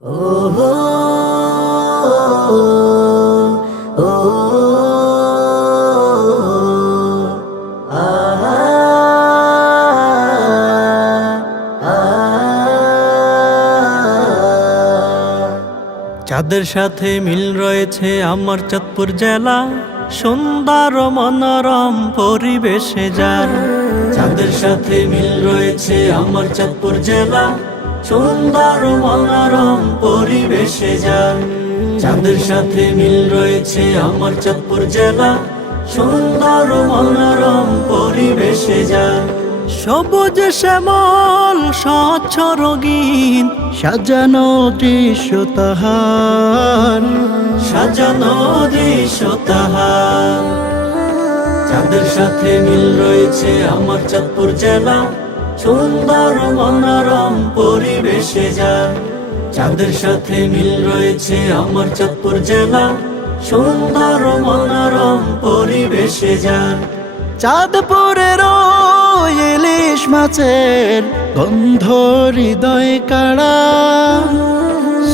চাঁদের সাথে মিল রয়েছে আমার চাঁদপুর জেলা। সুন্দর মনোরম পরিবেশে যার। চাঁদের সাথে মিল রয়েছে আমার চাঁদপুর জেলা। সুন্দর মনোরম পরিবেশে যান। চাঁদের সাথে মিল রয়েছে আমার চাঁদপুর জেলা। সুন্দর মনোরম পরিবেশে যান। সবুজ শ্যামল, স্বচ্ছ রঙিন, সাজানো দৃশ্য তাহার। সাজানো দৃশ্য তাহার। চাঁদের সাথে মিল রয়েছে আমার চাঁদপুর জেলা। সুন্দর মনোরম পরিবেশে যান। চাঁদের সাথে মিল রয়েছে আমার চাঁদপুর জেলা। সুন্দর মনোরম পরিবেশে যান। চাঁদপুরের ইলিশ মাছের গন্ধ হৃদয় কাড়া।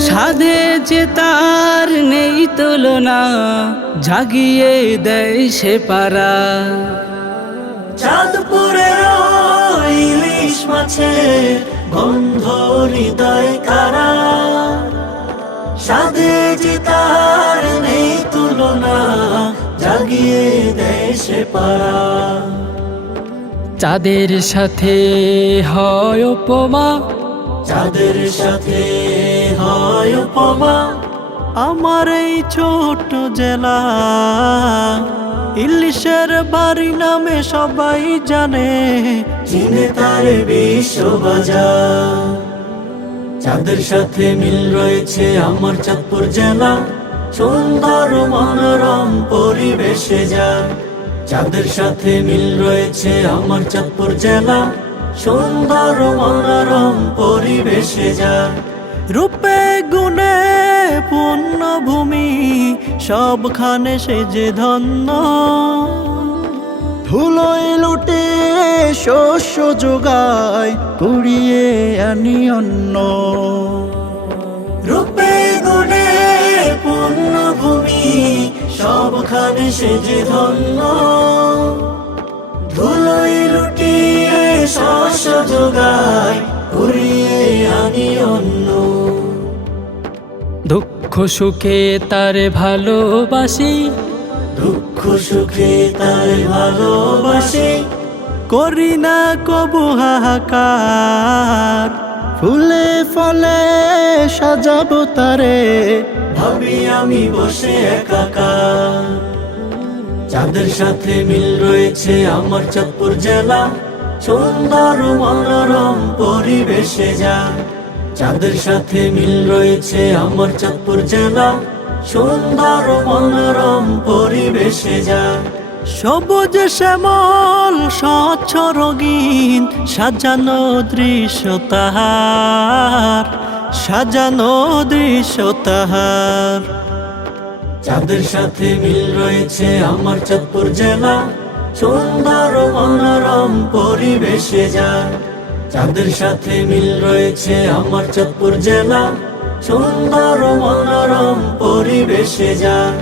সাধে যে তার নেই তুলনা, জাগিয়ে দেয় সে পারা। চাঁদপুরের ইলিশ মাছের গন্ধ হৃদয় কারা যে তার নেই তুলনা জাগিয়ে দেশে পারা। চাঁদের সাথে হয় উপমা। যাদের সাথে হয় উপমা। আমার এই ছোট জেলা ইলিশের বাড়ি নামে সবাই জানে চিনে তার বিশ্ব বাজার চাঁদের সাথে মিল রয়েছে আমার চাঁদপুর জেলা। সুন্দর মনোরম পরিবেশে যান চাঁদের সাথে মিল রয়েছে আমার চাঁদপুর জেলা। সুন্দর মনোরম পরিবেশে যান রূপে গুণে পূর্ণভূমি, সবখানে সে যে ধন্য। শস্য যোগায় কুড়িয়ে আনি অন্য রূপে গুণে পূর্ণভূমি সবখানে সে যে ধন্য। ধুলোয় লুটিয়ে শস্য যোগায় কুড়িয়ে আনি অন্য দুঃখ সুখে তার ভালোবাসি। দুঃখ সুখে তার ভালোবাসি। করি না কবু হাহাকার। ফুলে ফলে সাজাবো তারে, ভাবি আমি বসে একাকার। চাঁদের সাথে মিল রয়েছে আমার চাঁদপুর জেলা। সুন্দর মনোরম পরিবেশে যা। চাঁদের সাথে মিল রয়েছে আমার চাঁদপুর জেলা। সুন্দর মনোরম পরিবেশে যান সবুজ শ্যামল, স্বচ্ছ রঙিন, সাজানো দৃশ্য তাহার, সাজানো দৃশ্য তাহার। চাঁদের সাথে মিল রয়েছে আমার চাঁদপুর জেলা। সুন্দর মনোরম পরিবেশে যান চাঁদের সাথে মিল রয়েছে আমার চাঁদপুর জেলা। সুন্দর মনোরম পরিবেশে যান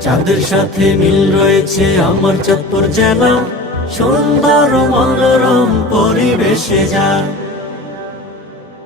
চাঁদের সাথে মিল রয়েছে আমার চাঁদপুর জেলা সুন্দর মনোরম পরিবেশে যান